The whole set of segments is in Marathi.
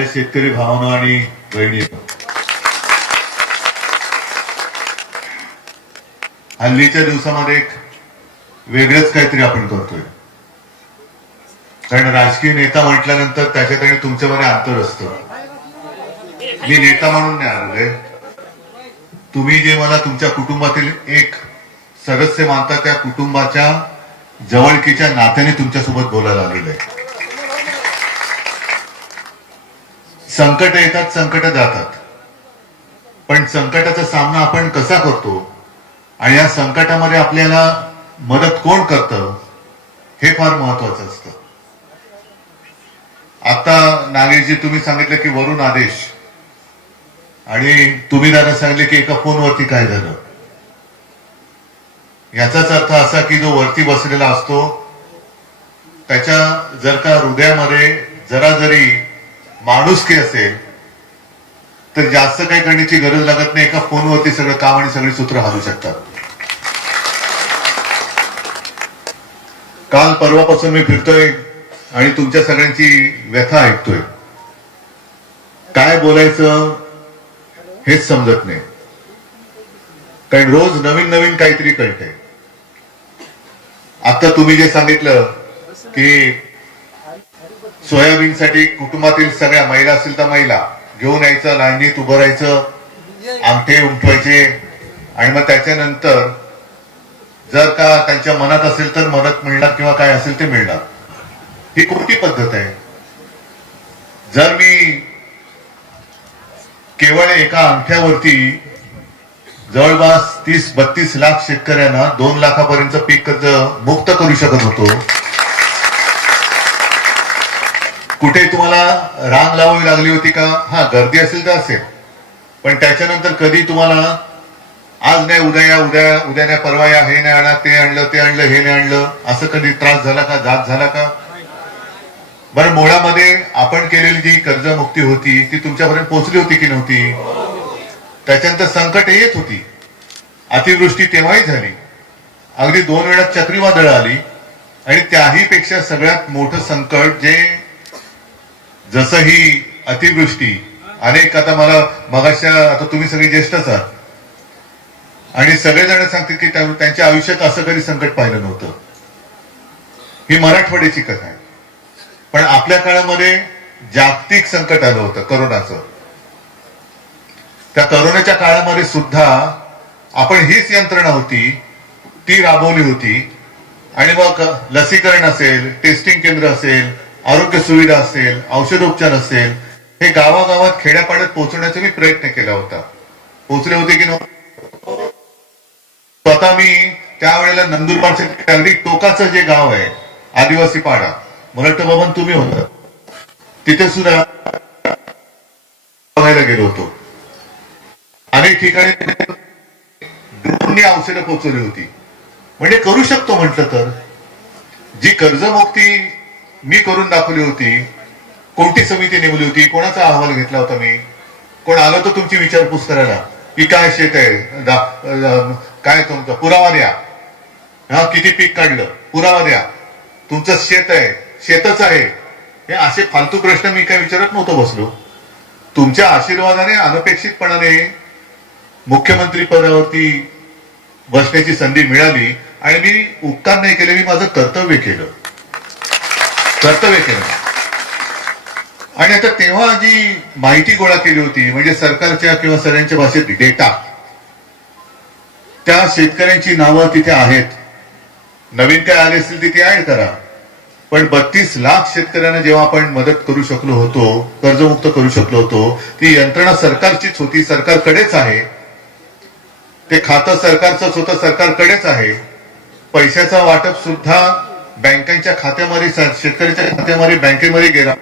माझ्या शेतकरी भावना आणि बहिणी हल्लीच्या दिवसामध्ये एक वेगळंच काहीतरी आपण करतोय. कारण राजकीय नेता म्हटल्यानंतर त्याच्यात आणि तुमच्यामध्ये अंतर असतं. मी नेता म्हणून नाही आलोय तुम्ही जे मला तुमच्या कुटुंबातील एक सदस्य मानता त्या कुटुंबाच्या जवळकीच्या नात्याने तुमच्यासोबत बोलायला आलेलं आहे. संकट येतात संकट जातात. पण संकटाचा सामना आपण कसा करतो आणि या संकटामध्ये आपल्याला मदत कोण करतं हे फार महत्वाचं असतं. आता नागेशजी तुम्ही सांगितलं की वरून आदेश. आणि तुम्ही दादा सांगितले की एका फोनवरती काय झालं. याचाच अर्थ असा की जो वरती बसलेला असतो त्याच्या जर का हृदयामध्ये जरा जरी माणुसकी असेल तर जास्त काही करण्याची गरज लागत नाही. एका फोनवरती सगळं काम आणि सगळी सूत्र हलू शकतात. काल परवापासून मी फिरतोय आणि तुमच्या सगळ्यांची व्यथा ऐकतोय. काय बोलायचं हेच समजत नाही. कारण रोज नवीन नवीन काहीतरी कळतंय. आता तुम्ही जे सांगितलं की सोयाबीनसाठी कुटुंबातील सगळ्या महिला असतील तर महिला. घेऊन यायचं लाईनीत उभं राहायचं अंगठे उमटवायचे आणि मग त्याच्यानंतर जर का त्यांच्या मनात असेल तर मदत मिळणार किंवा काय असेल ते मिळणार. ही कोणती पद्धत आहे? जर मी केवळ एका अंगठ्यावरती जवळपास तीस बत्तीस लाख शेतकऱ्यांना दोन लाखापर्यंत पीक कर्ज मुक्त करू शकत होतो कुठे तुम्हाला रांग लावावी लागली होती का? हा गर्दी असेल तर असेल. पण त्याच्यानंतर कधी तुम्हाला आज नाही उद्या या उद्या उद्या नाही परवा या हे नाही आणा ते आणलं ते आणलं हे नाही आणलं असं कधी त्रास झाला का? जात झाला का? बरं मुळामध्ये आपण केलेली जी कर्जमुक्ती होती ती तुमच्यापर्यंत पोहोचली होती की नव्हती? त्याच्यानंतर संकट येत होती. अतिवृष्टी तेव्हाही झाली. अगदी दोन वेळा चक्रीवादळ आली. आणि त्याही पेक्षा सगळ्यात मोठं संकट जे जसं ही अतिवृष्टी अनेक आता मला मगाशा आता तुम्ही सगळे ज्येष्ठच आहात. आणि सगळेजण सांगतील की त्यांच्या आयुष्यात असं कधी संकट पाहिलं नव्हतं. ही मराठवाड्याची कथा आहे. पण आपल्या काळामध्ये जागतिक संकट आलं होतं करोनाचं. त्या करोनाच्या काळामध्ये सुद्धा आपण हीच यंत्रणा होती ती राबवली होती. आणि मग लसीकरण असेल टेस्टिंग केंद्र असेल आरोग्य सुविधा असेल औषधोपचार असेल हे गावागावात खेड्यापाड्यात पोहोचवण्याचा मी प्रयत्न केला होता. पोहोचले होते की नव्हते. स्वतः मी त्यावेळेला नंदुरबारचे अगदी टोकाचं जे गाव आहे आदिवासी पाडा मला वाटतं बाबा तुम्ही होता. तिथे सुद्धा बघायला गेलो होतो. अनेक ठिकाणी औषधं पोहोचवली होती. म्हणजे करू शकतो म्हटलं तर. जी कर्जमुक्ती मी करून दाखवली होती. कोणती समिती नेमली होती? कोणाचा अहवाल घेतला होता मी? कोण आलं तर तुमची विचारपूस करायला? की काय शेत आहे? काय तुमचा? पुरावा द्या. हा किती पीक काढलं? पुरावा द्या. तुमचं शेत आहे. शेतच आहे. हे असे फालतू प्रश्न मी काय विचारत नव्हतो बसलो. तुमच्या आशीर्वादाने अनपेक्षितपणाने मुख्यमंत्री पदावरती बसण्याची संधी मिळाली आणि मी उपकार नाही केले मी माझं कर्तव्य केलं. कर्तव्य केलं. आणि आता तेव्हा जी माहिती गोळा केली होती म्हणजे सरकारच्या किंवा सगळ्यांच्या भाषेत डेटा त्या शेतकऱ्यांची नावं तिथे आहेत. नवीन काय आले असतील तिथे ऍड करा. पण बत्तीस लाख शेतकऱ्यांना जेव्हा आपण मदत करू शकलो होतो कर्जमुक्त करू शकलो होतो ती यंत्रणा सरकारचीच होती सरकारकडेच आहे. ते खातं सरकारचंच होतं सरकारकडेच आहे. पैशाचा वाटप सुद्धा बँकांच्या खात्यामध्ये शेतकऱ्याच्या खात्यामध्ये बँकेमध्ये गेला.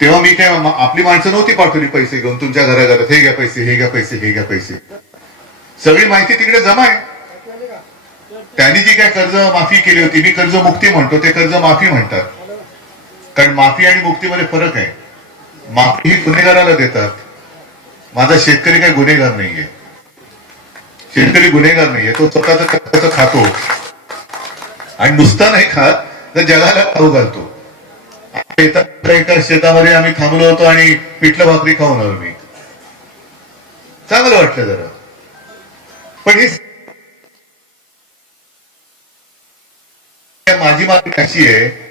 तेव्हा मी काय आपली माणसं नव्हती पाठवली पैसे घेऊन तुमच्या घराघरात हे घ्या पैसे हे घ्या पैसे हे घ्या पैसे. सगळी माहिती तिकडे जमा आहे. त्यांनी जी काय कर्ज माफी केली होती मी कर्ज मुक्ती म्हणतो ते कर्ज माफी म्हणतात. कारण माफी आणि मुक्तीमध्ये फरक आहे. माफी ही गुन्हेगाराला देतात. माझा शेतकरी काही गुन्हेगार नाहीये. शेतकरी गुन्हेगार नाहीये. तो स्वतःच खातो. आणि नुसता नाही खात तर जगाला खाऊ घालतो. एका शेतामध्ये आम्ही थांबलो होतो आणि पिठलं भाकरी खाऊन आलो मी. चांगलं वाटलं जरा. पण ही माझी मागणी अशी आहे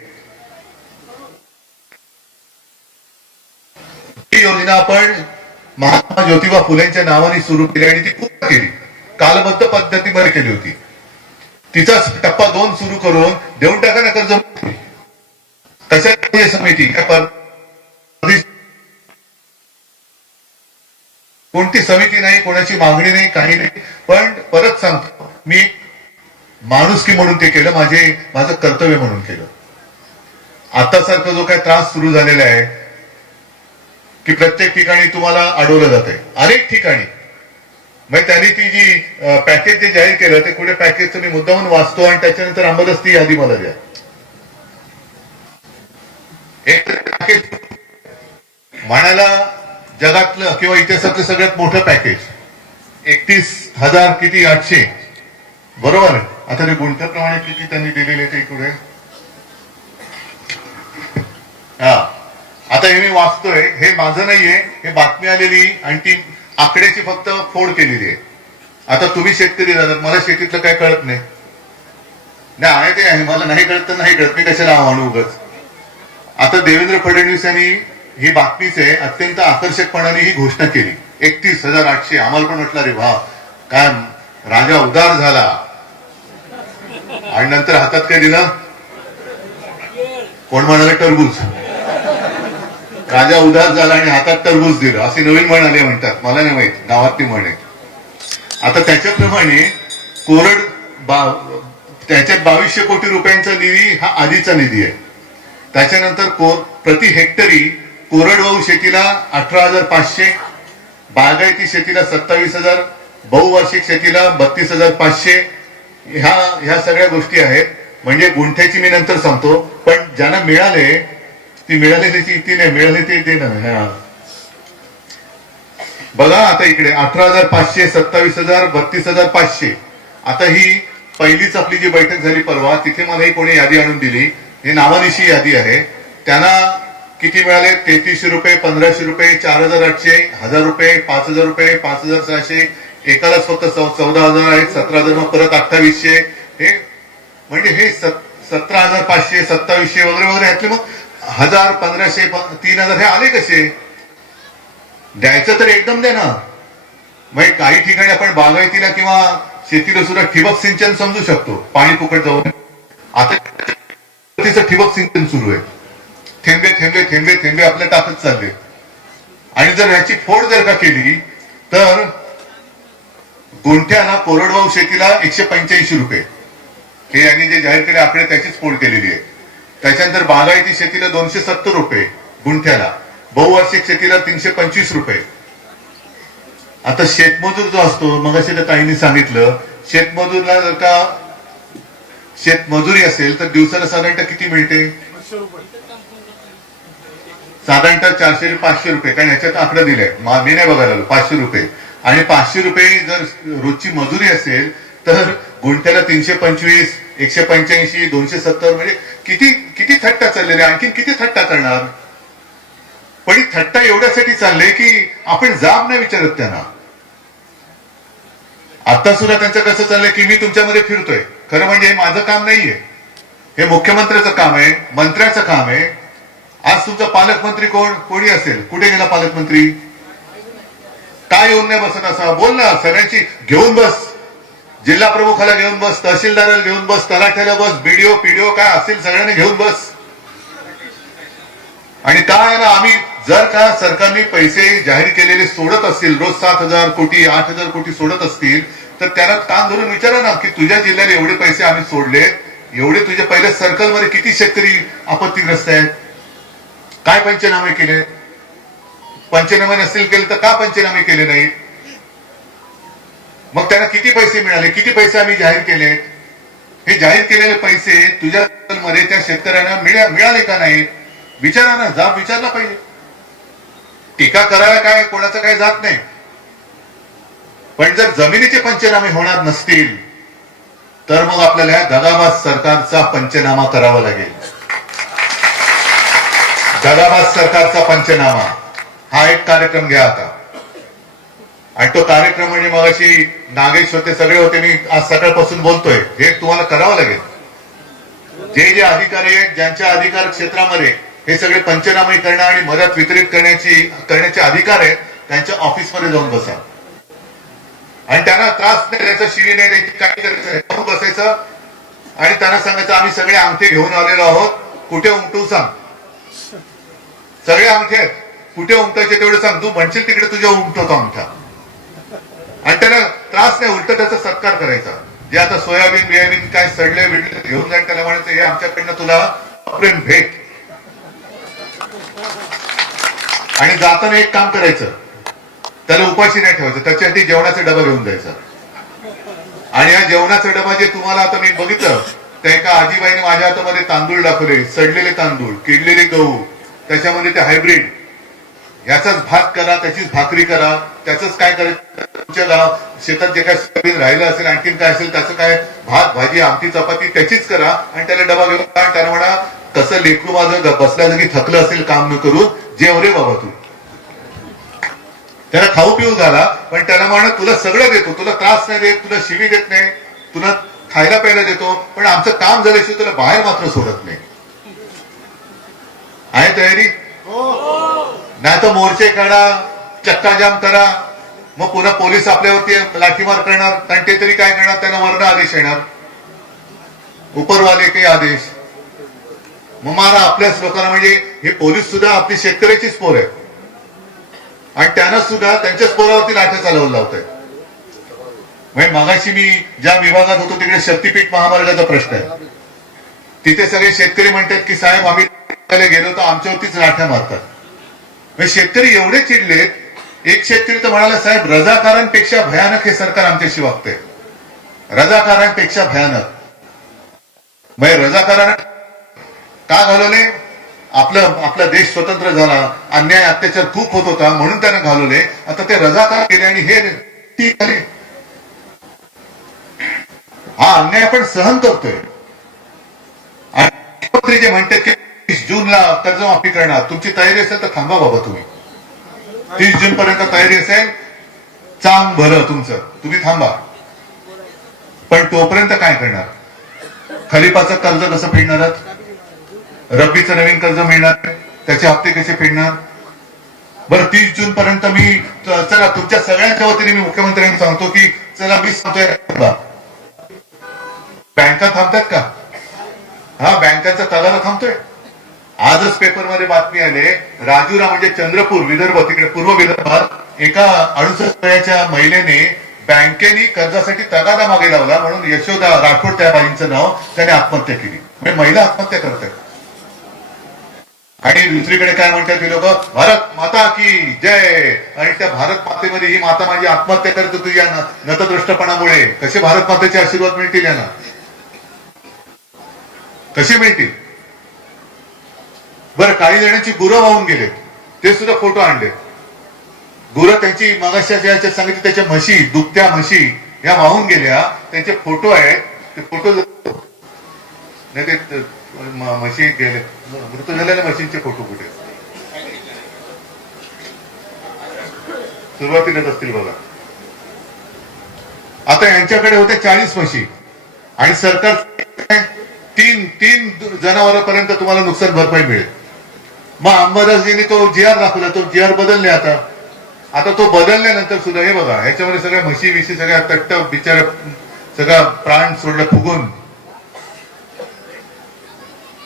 योजना आपण महात्मा ज्योतिबा फुलेंच्या नावाने सुरू केली आणि ती पूर्ण केली. कालबद्ध पद्धतीमध्ये केली होती. तिचा टप्पा दोन सुरू करून देऊन टाका ना कर्ज. तशा समिती. कोणती समिती नाही कोणाची मागणी नाही काही नाही. पण परत सांगतो मी माणुसकी म्हणून ते केलं माझे माझं कर्तव्य म्हणून केलं. आता सारखं जो काय त्रास सुरू झालेला आहे की प्रत्येक ठिकाणी तुम्हाला अडवलं जात आहे अनेक ठिकाणी. मग त्यांनी ती जी पॅकेज जे जाहीर केलं ते कुठे पॅकेजचं मी मुद्दामून वाचतो आणि त्याच्यानंतर आम्हालाच ती यादी मला द्या. एक पॅकेज म्हणायला जगातलं किंवा इतिहासातलं सगळ्यात मोठं पॅकेज एकतीस हजार किती आठशे. बरोबर आता ते गुंठ्याप्रमाणे किती त्यांनी दिलेले ते इकडे. हा. आता हे मी वाचतोय. हे माझं नाहीये. हे बातमी आलेली आणि ती आकड्याची फक्त फोड केलेली आहे. आता तुम्ही शेतकरी राहतात मला शेतीतलं काय कळत नाही. नाही आहे ते आहे मला नाही कळत तर नाही कळत मी कशाला आव्हान उगच? आता देवेंद्र फडणवीस यांनी ही बातमीच आहे अत्यंत आकर्षकपणाने ही घोषणा केली. एकतीस हजार आठशे आम्हाला पण म्हटलं रे वा काय राजा उदार झाला. आणि नंतर हातात काय दिलं? कोण म्हणाले टरबूज. राजा उदास झाला आणि हातात टरबूज दिलं. असे नवीन म्हण आले म्हणतात. मला नाही माहीत. गावातली म्हण आहे. आता त्याच्याप्रमाणे कोरड बा- त्याच्यात बावीसशे कोटी रुपयांचा निधी हा आधीचा निधी आहे. त्याच्यानंतर को- प्रति हेक्टरी कोरडवाहू शेतीला अठरा हजार पाचशे बागायती शेतीला सत्तावीस हजार बहुवार्षिक शेतीला बत्तीस हजार पाचशे. ह्या ह्या सगळ्या गोष्टी आहेत. म्हणजे गुंठ्याची मी नंतर सांगतो. पण ज्यांना मिळाले ती मिळाली त्याची ती नाही मिळाली ते ना हा. बघा आता इकडे अठरा हजार पाचशे सत्तावीस हजार बत्तीस हजार पाचशे. आता ही पहिलीच आपली जी बैठक झाली परवा तिथे मला ही कोणी यादी आणून दिली. ही नावानिशी यादी आहे. त्यांना किती मिळाले? तेहतीसशे रुपये पंधराशे रुपये चार हजार आठशे हजार रुपये पाच हजार रुपये पाच हजार सहाशे. एकालाच फक्त चौदा हजार आहेत सतरा हजार मग परत अठ्ठावीसशे. हे म्हणजे हे सतरा हजार पाचशे सत्तावीसशे वगैरे वगैरे यातले मग हजार पंधराशे तीन हजार हे आले कसे? द्यायचं तर एकदम दे ना. म्हणजे काही ठिकाणी आपण बागायतीला किंवा शेतीला सुद्धा ठिबक सिंचन समजू शकतो. पाणी फुकट जाऊन आता तिचं ठिबक सिंचन सुरू आहे. थेंबे थेंबे थेंबे थेंबे आपल्या टाकत चालले. आणि जर ह्याची फोड जर का केली तर गुंठ्याला कोरडवाहू शेतीला एकशे पंच्याऐंशी रुपये. हे यांनी जे जाहीर केले आकडे त्याचीच फोड केलेली आहे. त्याच्यानंतर बागायती शेतीला दोनशे सत्तर रुपये गुंठ्याला. बहुवार्षिक शेतीला तीनशे पंचवीस रुपये. आता शेतमजूर जो असतो मग त्या ताईंनी सांगितलं शेतमजूरला जर का शेतमजुरी असेल तर दिवसाला साधारणतः किती मिळते? साधारणतः चारशे ते पाचशे रुपये. कारण याच्यात आकडा दिलाय. मी नाही बघायला आलो. पाचशे रुपये. आणि पाचशे रुपये जर रोजची मजुरी असेल तर गुंठ्याला तीनशे पंचवीस एकशे पंच्याऐंशी दोनशे सत्तर म्हणजे किती किती थट्टा चाललेले? आणखीन किती थट्टा करणार पण ही थट्टा एवढ्यासाठी चालले की आपण जाब नाही विचारत त्यांना. आता सुद्धा त्यांचं कसं चाललंय की मी तुमच्यामध्ये फिरतोय. खरं म्हणजे हे माझं काम नाहीये. हे मुख्यमंत्र्याचं काम आहे मंत्र्याचं काम आहे. आज तुमचा पालकमंत्री कोण? कोणी असेल? कुठे गेला पालकमंत्री? काय येऊन नाही बसत असा? बोल ना सगळ्यांची घेऊन बस. जिल्हा प्रमुखाला घेऊन बस तहसीलदाराला घेऊन बस तलाठ्याला बस बीडीओ पीडीओ काय असतील सगळ्यांनी घेऊन बस. आणि काय ना आम्ही जर का सरकारने पैसे जाहीर केलेले सोडत असतील रोज सात हजार कोटी आठ हजार कोटी सोडत असतील तर त्याला कान धरून विचारा ना की तुझ्या जिल्ह्याला एवढे पैसे आम्ही सोडले एवढे तुझ्या पहिल्या सर्कलमध्ये किती शेतकरी आपत्तीग्रस्त आहेत? काय पंचनामे केले? पंचनामे नसतील केले तर का पंचनामे केले नाही मग त्यांना किती पैसे मिळाले? किती पैसे आम्ही जाहीर केले? हे जाहीर केलेले पैसे तुझ्या मध्ये त्या शेतकऱ्यांना मिळा- मिळाले का नाही विचारा ना जाब विचारला पाहिजे. टीका करायला काय कोणाचं काय जात नाही. पण जर जमिनीचे पंचनामे होणार नसतील तर मग आपल्याला या दगाबाज सरकारचा पंचनामा करावा लागेल. दगाबाज सरकारचा पंचनामा. हा एक कार्यक्रम घ्या आता. आणि तो कार्यक्रम म्हणजे मग अशी नागेश होते सगळे होते मी आज सकाळपासून बोलतोय. हे तुम्हाला करावं लागेल. जे जे अधिकारी आहेत ज्यांच्या अधिकार क्षेत्रामध्ये हे सगळे पंचनामे करणं आणि मदत वितरित करण्याची करण्याचे अधिकार आहेत त्यांच्या ऑफिसमध्ये जाऊन बसा. आणि त्यांना त्रास नाही द्यायचा शिवी नाही द्यायची काय करायचं जाऊन बसायचं. आणि त्यांना सांगायचं आम्ही सगळे अंगठे घेऊन आलेलो आहोत. कुठे उमटू सांग. सगळे अंगठे आहेत. कुठे उमटायचे तेवढे सांग. तू म्हणशील तिकडे तुझ्या उमटवतो अंगठा? आणि त्याला त्रास नाही उलट त्याचा सत्कार करायचा. जे आता सोयाबीन बियाबीन काय सडले बिडले घेऊन जाईल त्याला म्हणायचं हे आमच्याकडनं तुला अप्रेम भेट. आणि जाताना एक काम करायचं. त्याला उपाशी नाही ठेवायचं. त्याच्यासाठी जेवणाचा डबा घेऊन जायचा. आणि या जेवणाचा डबा जे तुम्हाला आता मी बघितलं त्या एका आजीबाईने माझ्या हातामध्ये तांदूळ दाखवले सडलेले तांदूळ किडलेले गहू त्याच्यामध्ये ते हायब्रिड. याचाच भात करा त्याचीच भाकरी करा त्याच काय करायचं? तुमच्या गाव शेतात जे काय सोयाबीन राहिलं असेल आणखीन काय असेल त्याचं काय भात भाजी आमटी चपाती त्याचीच करा आणि त्याला डबा घेऊन आणि त्याला म्हणा. तसं लेकरू माझं बसल्या जागी थकलं असेल काम न करून जेव रे बाबा तू. त्याला खाऊ पिऊ घाला पण त्याला म्हणा तुला सगळं देतो तुला त्रास नाही देत तुला शिवी देत नाही तुला खायला प्यायला देतो पण आमचं काम झाल्याशिवाय तुला बाहेर मात्र सोडत नाही. आहे तयारी? नाही तर मोर्चे काढा. चक्का जाम करा. मग पुन्हा पोलीस आपल्यावरती लाठीमार करणार. कारण ते तरी काय करणार? त्यांना वर्ण आदेश येणार. उपरवाले काही आदेश. मग मारा आपल्याच लोकांना. म्हणजे हे पोलीस सुद्धा आपली शेतकऱ्याचीच पोर आहे आणि त्यांना सुद्धा त्यांच्याच पोरावरती लाठ्या चालवून लावत आहे म्हणजे मगाशी मी ज्या विभागात होतो तिकडे शक्तीपीठ महामार्गाचा प्रश्न आहे. तिथे सगळे शेतकरी म्हणतात की साहेब आम्ही गेलो तर आमच्यावरतीच लाठ्या मारतात. म्हणजे शेतकरी एवढे चिडलेत एक शेतकरी तर म्हणाला साहेब रजाकारांपेक्षा भयानक हे सरकार आमच्याशी वागतंय. रजाकारांपेक्षा भयानक. म्हणजे रजाकारां का घालवले? आपलं आपला देश स्वतंत्र झाला अन्याय अत्याचार खूप होत होता म्हणून त्यानं घालवले. आता ते रजाकार केले आणि हे ठीक आहे हा अन्याय आपण सहन करतोय. मुख्यमंत्री जे म्हणते की तीस जूनला कर्जमाफी करणार तुमची तयारी असेल तर थांबा बाबा तुम्ही. तीस जून पर्यंत तयारी असेल चांग भलं तुमचं. तुम्ही थांबा. पण तोपर्यंत काय करणार? खरीपाचं कर्ज कसं फेडणार रब्बीचं नवीन कर्ज मिळणार त्याचे हप्ते कसे फेडणार? बरं तीस जून पर्यंत मी चला तुमच्या सगळ्यांच्या वतीने मी मुख्यमंत्र्यांना सांगतो की चला मी सांगतोय बँका थांबतात का? हा बँकांचा तगारा थांबतोय. आजच पेपरमध्ये बातमी आले राजुरा म्हणजे चंद्रपूर विदर्भ तिकडे पूर्व विदर्भात एका अडुसष्ट वयाच्या महिलेने बँकेने कर्जासाठी तगादा मागे लावला म्हणून यशोदा राठोड त्या बाईंचं नाव त्याने आत्महत्या केली. म्हणजे महिला आत्महत्या करतात आणि दुसरीकडे काय म्हणतात ते लोक? भारत माता की जय! आणि त्या भारत मातेमध्ये ही माता माझी आत्महत्या करत होती या नतदृष्टपणामुळे कसे भारत मातेचे आशीर्वाद मिळतील यांना? कसे मिळतील? बरं काही जणांची गुरं वाहून गेले ते सुद्धा फोटो आणले गुरं त्यांची मगाशा ज्या याच्यात सांगितली त्याच्या म्हशी दुभत्या म्हशी या वाहून गेल्या. त्यांचे फोटो आहेत. ते फोटो नाही ते म्हशी गेले. मृत झालेल्या म्हशींचे फोटो कुठे? सुरुवातीलाच असतील बघा. आता यांच्याकडे होते चाळीस म्हशी. आणि सरकार तीन तीन जनावरांपर्यंत तुम्हाला नुकसान भरपाई मिळेल. मग अंबादासजींनी तो जी आर दाखवला तो जी आर बदलले आता. आता तो बदलल्यानंतर सुद्धा हे बघा ह्याच्यामध्ये सगळ्या म्हशी विशी सगळ्या तट्ट बिचार सगळा प्राण सोडला फुगून.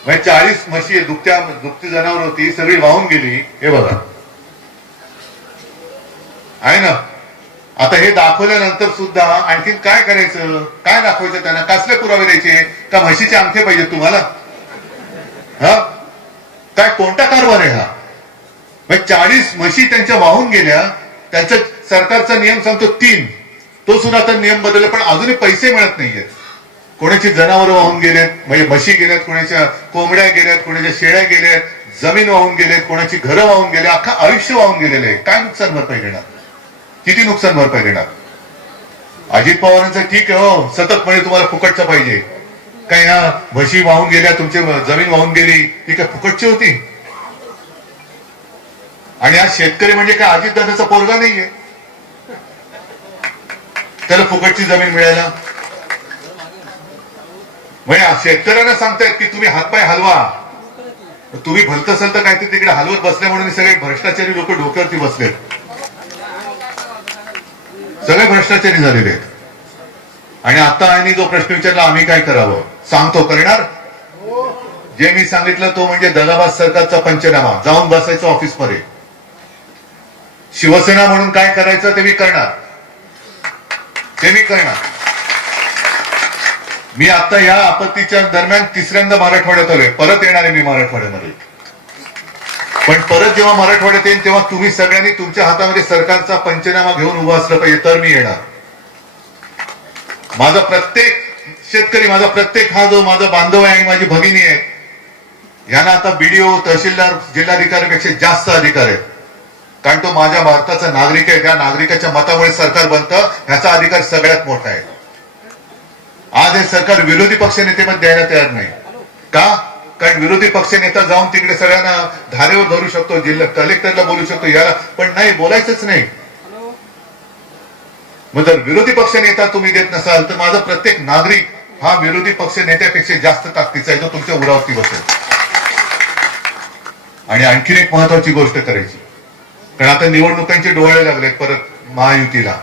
म्हणजे चाळीस म्हशी दुभत्या दुभती जनावर होती सगळी वाहून गेली हे बघा. आहे ना? आता हे दाखवल्यानंतर सुद्धा आणखीन काय करायचं? काय दाखवायचं त्यांना? कसले पुरावे द्यायचे? का म्हशीचे अंगठे पाहिजे तुम्हाला? हा? काय कोणता कारभार आहे हा? म्हणजे चाळीस म्हशी त्यांच्या वाहून गेल्या त्यांचा सरकारचा नियम सांगतो तीन. तो सुद्धा आता नियम बदलला पण अजूनही पैसे मिळत नाहीयेत. कोणाची जनावरं वाहून गेलेत म्हणजे म्हशी गेल्यात कोणाच्या कोंबड्या गेल्यात कोणाच्या शेळ्या गेल्यात जमीन वाहून गेलेत कोणाची घरं वाहून गेले अख्खा आयुष्य वाहून गेलेलं आहे. काय नुकसान भरपाई घेणार किती नुकसान भरपाई घेणार अजित पवारांचं ठीक आहे हो सतत म्हणजे तुम्हाला फुकटचं पाहिजे. काय या म्हशी वाहून गेल्या तुमची जमीन वाहून गेली ती काय फुकटची होती? आणि हा शेतकरी म्हणजे काय अजितदादाचा पोरगा नाहीये? त्याला फुकटची जमीन मिळायला? म्हणजे शेतकऱ्यांना सांगतायत की तुम्ही हातपाय हलवा. तुम्ही भलत असाल तर काहीतरी तिकडे हलवत बसल्या म्हणून सगळे भ्रष्टाचारी लोक डोक्यावरती बसलेत. सगळे भ्रष्टाचारी झालेले आहेत. आणि आता यांनी जो प्रश्न विचारला आम्ही काय करावं? सांगतो करणार? जे मी सांगितलं तो म्हणजे दगाबाद सरकारचा पंचनामा. जाऊन बसायचं ऑफिसमध्ये. शिवसेना म्हणून काय करायचं ते मी करणार. ते मी करणार. मी आता या आपत्तीच्या दरम्यान तिसऱ्यांदा मराठवाड्यात आलोय. परत येणार आहे मी मराठवाड्यामध्ये. पण परत जेव्हा मराठवाड्यात येईल तेव्हा तुम्ही सगळ्यांनी तुमच्या हातामध्ये सरकारचा पंचनामा घेऊन उभा असलं पाहिजे तर मी येणार. माझा प्रत्येक शेतकरी माझा प्रत्येक हा जो माझा बांधव आहे आणि माझी भगिनी आहे यांना आता बीडीओ तहसीलदार जिल्हाधिकाऱ्यापेक्षा जास्त अधिकार आहेत. कारण तो माझ्या भारताचा नागरिक आहे त्या नागरिकाच्या मतामुळे सरकार बनतं ह्याचा अधिकार सगळ्यात मोठा आहे. आज हे सरकार विरोधी पक्ष नेते पण द्यायला तयार नाही. का? कारण विरोधी पक्ष नेता जाऊन तिकडे सगळ्यांना धारेवर धरू शकतो जिल्हा कलेक्टरला बोलू शकतो याला. पण नाही बोलायचंच नाही. मग जर विरोधी पक्ष नेता तुम्ही देत नसाल तर माझा प्रत्येक नागरिक हा विरोधी पक्ष नेत्यापेक्षा जास्त ताकदीचा आहे जो तुमच्या उरावरती बसेल. आणि आणखीन एक महत्वाची गोष्ट करायची. कारण आता निवडणुकांचे डोळे लागले परत महायुतीला.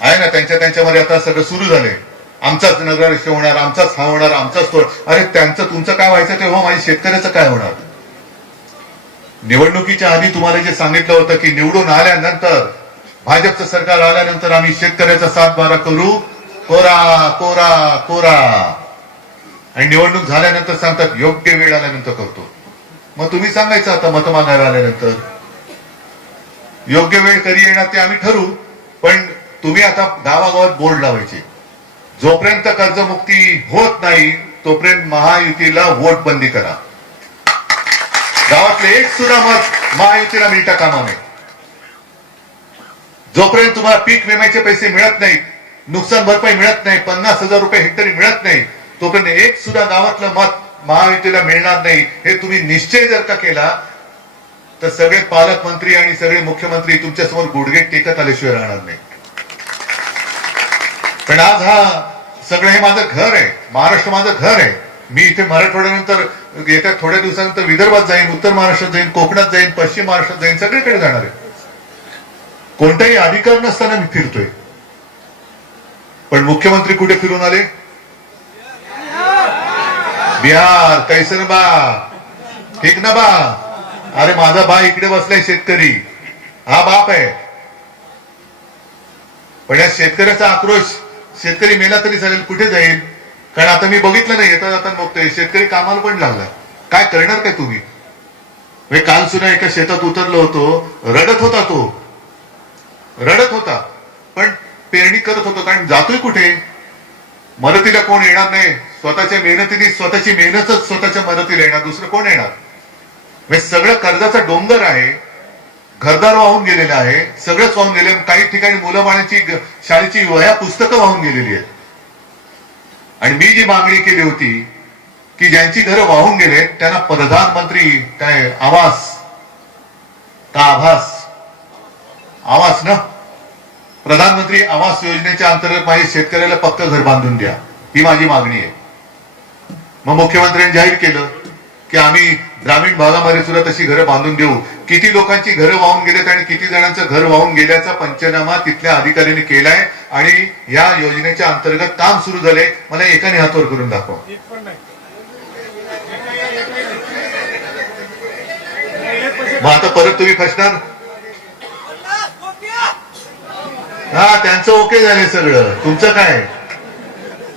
आहे ना त्यांच्या त्यांच्यामध्ये आता सगळं सुरू झालंय. आमचाच नगराध्यक्ष होणार आमचाच हा होणार आमचाच तो अरे त्यांचं तुमचं काय व्हायचं तेव्हा माझ्या शेतकऱ्याचं काय होणार? निवडणुकीच्या आधी तुम्हाला जे सांगितलं होतं की निवडून आल्यानंतर भाजपचं सरकार आल्यानंतर आम्ही शेतकऱ्याचा सात बारा करू कोरा कोरा कोरा. आणि निवडणूक झाल्यानंतर सांगतात योग्य वेळ आल्यानंतर करतो. मग तुम्ही सांगायचं आता मत मागायला आल्यानंतर. योग्य वेळ कधी येणार ते आम्ही ठरवू पण तुम्ही आता गावागावात बोर्ड लावायचे. जोपर्यंत कर्जमुक्ती होत नाही तोपर्यंत महायुतीला वोट बंदी करा. गावातले एक सुद्धा मत महायुतीला मिळता कामा नये. जोपर्यंत तुम्हाला पीक विम्याचे पैसे मिळत नाहीत नुकसान भरपाई मिळत नाही पन्नास हजार रुपये हेक्टरी मिळत नाही तोपर्यंत एक सुद्धा गावातलं मत महायुतीला मिळणार नाही हे तुम्ही निश्चय जर का केला तर सगळे पालकमंत्री आणि सगळे मुख्यमंत्री तुमच्यासमोर गुडघे टेकत आल्याशिवाय राहणार नाही. पण आज हा सगळं हे माझं घर आहे महाराष्ट्र माझं घर आहे. मी इथे मराठवाड्यानंतर येत्या थोड्या दिवसानंतर विदर्भात जाईन उत्तर महाराष्ट्रात जाईन कोकणात जाईन पश्चिम महाराष्ट्रात जाईन सगळीकडे जाणार आहे. कोणताही अधिकार नसताना मी फिरतोय. पण मुख्यमंत्री कुठे फिरून आले? बिहार कैसन बा ठीक ना बा अरे माझा बा इकडे बसलाय शेतकरी. हा बाप आहे. पण या शेतकऱ्याचा आक्रोश शेतकरी मेला तरी चालेल कुठे जाईल? कारण आता मी बघितलं नाही येता जाता बघतोय. शेतकरी कामाला पण लागला. काय करणार काय तुम्ही? काल सुद्धा एका शेतात उतरलो होतो. रडत होता तो. रडत होता. पण पेरणी करत होतो कारण जातोय कुठे? मदतीला कोण येणार नाही? स्वतःच्या मेहनतीने स्वतःची मेहनतच स्वतःच्या मदतीला येणार दुसरं कोण येणार? म्हणजे सगळं कर्जाचा डोंगर आहे घरदार वाहून गेलेलं आहे सगळंच वाहून गेले काही ठिकाणी मुलं बाळांची शाळेची वह्या पुस्तकं वाहून गेलेली आहेत. आणि मी जी मागणी केली होती की ज्यांची घरं वाहून गेले त्यांना प्रधानमंत्री काय आवास. का आभास? आवास ना? प्रधानमंत्री आवास योजनेच्या अंतर्गत माझ्या शेतकऱ्याला पक्क घर बांधून द्या. ही माझी मागणी आहे. मग मुख्यमंत्र्यांनी जाहीर केलं की आम्ही ग्रामीण भागामध्ये सुद्धा तशी घरं बांधून देऊ. किती लोकांची घरं वाहून गेलेत आणि किती जणांचं घर वाहून गेल्याचा पंचनामा तिथल्या अधिकाऱ्यांनी केलाय आणि या योजनेच्या अंतर्गत काम सुरू झाले मला एकाने हातवर करून दाखवा. मग आता परत तुम्ही फसणार? हा त्यांचं ओके झाले सगळं. तुमचं काय?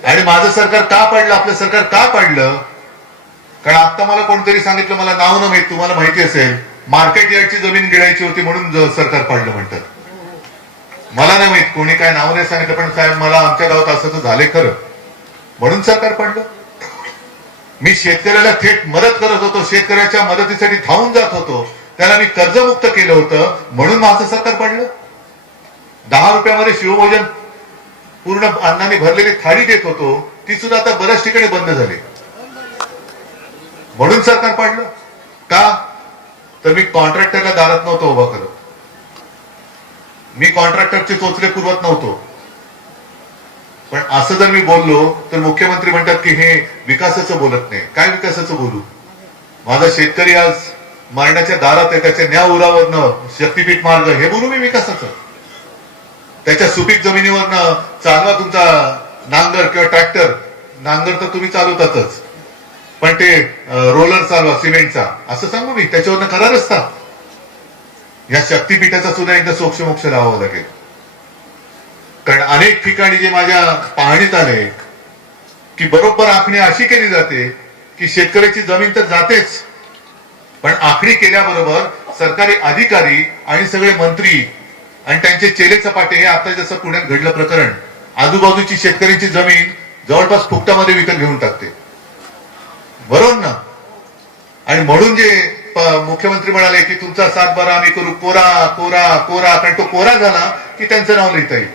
आणि माझं सरकार का पडलं? आपलं सरकार का पडलं? कारण आता मला कोणतरी सांगितलं मला नाव न माहीत तुम्हाला माहिती असेल. मार्केट यार्डची जमीन गिळायची होती म्हणून सरकार पडलं म्हणतात. मला नाही माहीत कोणी काय नाव नाही सांगितलं पण साहेब मला आमच्या गावात असं तर झाले खरं. म्हणून सरकार पडलं. मी शेतकऱ्याला थेट मदत करत होतो शेतकऱ्याच्या मदतीसाठी धावून जात होतो. त्याला मी कर्जमुक्त केलं होतं म्हणून माझं सरकार पडलं. दहा रुपयामध्ये शिवभोजन पूर्ण अन्नाने भरलेली थाळी देत होतो ती सुद्धा आता बऱ्याच ठिकाणी बंद झाली. म्हणून सरकार पाडलं. का? तर मी कॉन्ट्रॅक्टरला दारात नव्हतो उभा करत. मी कॉन्ट्रॅक्टरचे चोचले पुरवत नव्हतो. पण असं जर मी बोललो तर मुख्यमंत्री म्हणतात की हे विकासाचं बोलत नाही. काय विकासाचं बोलू? माझा शेतकरी आज मारण्याच्या दारात आहे त्याच्या न्या उरावरनं शक्तीपीठ मार्ग हे बोलू मी विकासाचं? त्याच्या सुपीक जमिनीवरनं चालवा तुमचा नांगर किंवा ट्रॅक्टर नांगर तर तुम्ही चालवतातच. पण ते रोलर चालवा सिमेंटचा. असं सांगू मी त्याच्यावरनं करा रस्ता या शक्तीपीठाचा सुद्धा एकदा सोक्षमोक्ष लावावा लागेल. कारण अनेक ठिकाणी जे माझ्या पाहणीत आले की बरोबर आखणी अशी केली जाते की शेतकऱ्याची जमीन तर जातेच. पण आखणी केल्याबरोबर सरकारी अधिकारी आणि सगळे मंत्री आणि त्यांचे चेले चपाटे हे आता जसं पुण्यात घडलं प्रकरण आजूबाजूची शेतकऱ्यांची जमीन जवळपास फुकटामध्ये विकत घेऊन टाकते. बरोबर ना? आणि म्हणून जे मुख्यमंत्री म्हणाले की तुमचा सातबारा आम्ही करू कोरा कोरा कोरा कारण तो कोरा झाला की त्यांचं नाव लिहिता येईल.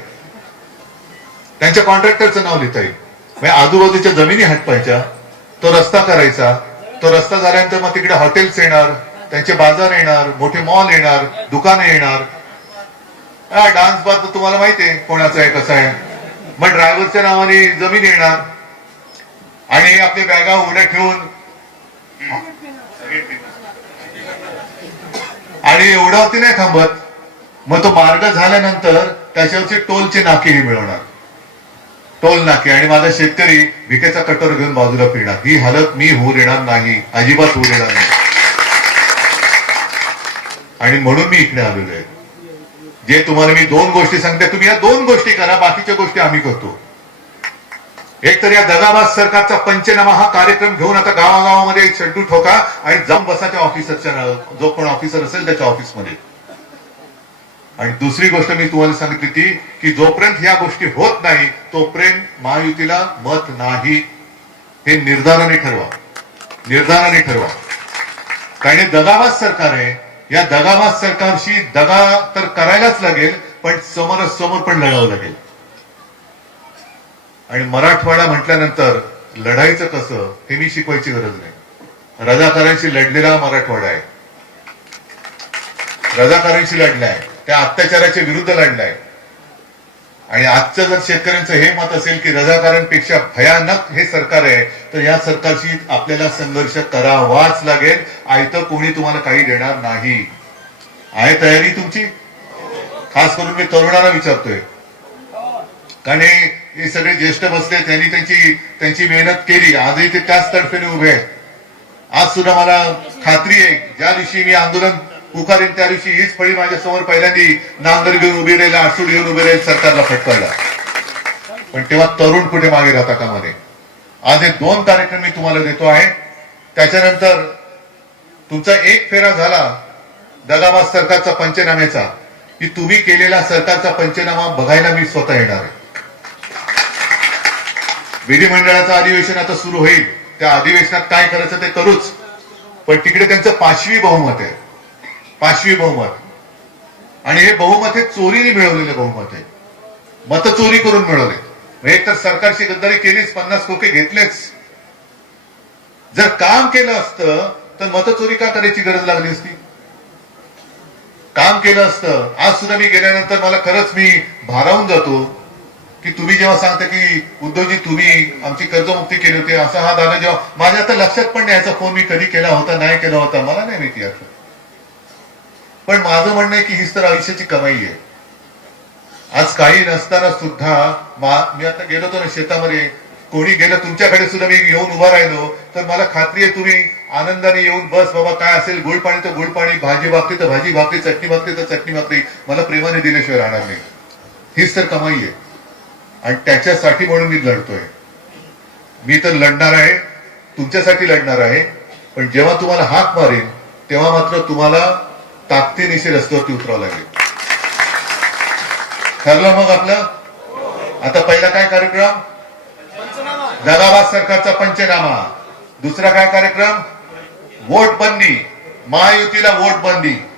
त्यांच्या कॉन्ट्रॅक्टरचं नाव लिहिता येईल. म्हणजे आजूबाजूच्या जमिनी हटपायच्या तो रस्ता करायचा तो रस्ता झाल्यानंतर मग तिकडे हॉटेल्स येणार त्यांचे बाजार येणार मोठे मॉल येणार दुकानं येणार हा डान्स बार तर तुम्हाला माहिती आहे कोणाचा आहे कसा आहे. मग ड्रायव्हरच्या नावाने जमीन येणार. आणि आपले बॅगा उघड्या ठेवून. आणि एवढ्यावरती नाही थांबत. मग तो मार्ग झाल्यानंतर त्याच्यावरचे टोलचे नाकेही मिळवणार. टोल नाके. आणि माझा शेतकरी भिकेचा कटर घेऊन बाजूला फिरणार. ही हालत मी होऊ देणार नाही. अजिबात होऊ देणार नाही. आणि म्हणून मी इकडे आलेलो आहे. जे तुम्हाला मी दोन गोष्टी सांगते तुम्ही या दोन गोष्टी करा बाकीच्या गोष्टी आम्ही करतो. एक तर या दगाबाज सरकारचा पंचनामा हा कार्यक्रम घेऊन आता गावागावामध्ये एक ठोका आणि जाऊन बसा त्या ऑफिसरच्या जो कोण ऑफिसर असेल त्याच्या ऑफिसमध्ये. आणि दुसरी गोष्ट मी तुम्हाला सांगितली ती की जोपर्यंत ह्या गोष्टी होत नाही तोपर्यंत महायुतीला मत नाही. हे निर्धाराने ठरवा. निर्धाराने ठरवा. कारण हे दगाबाज सरकार आहे या दगाबाज सरकारशी दगा तर करायलाच लागेल पण समोरासमोर पण लढावं लागेल. आणि मराठवाडा म्हटल्यानंतर लढायचं कसं हे मी शिकवायची गरज नाही. रजाकारांशी लढलेला मराठवाडा आहे. रजाकारांशी लढलाय. त्या अत्याचाराच्या विरुद्ध लढलाय. आणि आजचं जर शेतकऱ्यांचं हे मत असेल की रजाकारांपेक्षा भयानक हे सरकार आहे तर या सरकारशी आपल्याला संघर्ष करावाच लागेल. आयतं कोणी तुम्हाला काही देणार नाही. आहे तयारी तुमची? खास करून मी तरुणाला विचारतोय. कारण हे हे सगळे ज्येष्ठ बसले त्यांनी त्यांची त्यांची मेहनत केली. आजही ते त्याच तडफेने उभे आहेत. आज सुद्धा मला खात्री आहे ज्या दिवशी मी आंदोलन पुकारेन त्या दिवशी हीच फळी माझ्यासमोर पहिल्यांदी नांगर घेऊन उभी राहील आसूड घेऊन उभी राहील सरकारला फटकायला पण तेव्हा तरुण कुठे मागे राहता का मध्ये आज हे दोन कार्यक्रम मी तुम्हाला देतो आहे. त्याच्यानंतर तुमचा एक फेरा झाला दगाबाज सरकारचा पंचनाम्याचा. की तुम्ही केलेला सरकारचा पंचनामा बघायला मी स्वतः येणार आहे. विधिमंडळाचं अधिवेशन आता सुरू होईल. त्या अधिवेशनात काय करायचं ते करूच. पण तिकडे त्यांचं पाचवी बहुमत आहे. पाचवी बहुमत. आणि हे बहुमत हे चोरीने मिळवलेले बहुमत आहे. मत चोरी करून मिळवले. एक तर सरकारची गद्दारी केलीच पन्नास खोके घेतलेच. जर काम केलं असतं तर मतचोरी का करायची गरज लागली असती? काम केलं असतं. आज सुद्धा मी गेल्यानंतर मला खरंच मी भारावून जातो की तुम्ही जेव्हा सांगता की उद्धवजी तुम्ही आमची कर्जमुक्ती केली होती असा हा दादा जेव्हा माझ्या आता लक्षात पण नाही याचा फोन मी कधी केला होता नाही केला होता मला नाही माहिती याचं पण माझं म्हणणं आहे की हीच तर आयुष्याची कमाई आहे. आज काही नसताना सुद्धा मी आता गेलो होतो ना शेतामध्ये. कोणी गेलं तुमच्याकडे सुद्धा मी येऊन उभा राहिलो. तर मला खात्री आहे तुम्ही आनंदाने येऊन बस बाबा काय असेल गुळ पाणी तर गुळ पाणी भाजी भाकरी तर भाजी भाकरी चटणी भाकरी तर चटणी भाकरी. मला प्रेमाने दिल्याशिवाय राहणार नाही. हीच तर कमाई आहे. आणि त्याच्यासाठी म्हणून मी लढतोय. मी तर लढणार आहे. तुमच्यासाठी लढणार आहे. पण जेव्हा तुम्हाला हाक मारेल तेव्हा मात्र तुम्हाला ताकदीनिशी रस्त्यावरती उतरावं लागेल. ठरलं मग आपलं? आता पहिला काय कार्यक्रम? दगाबाद सरकारचा पंचनामा. दुसरा काय कार्यक्रम? वोट बंदी महायुतीला वोट बंदी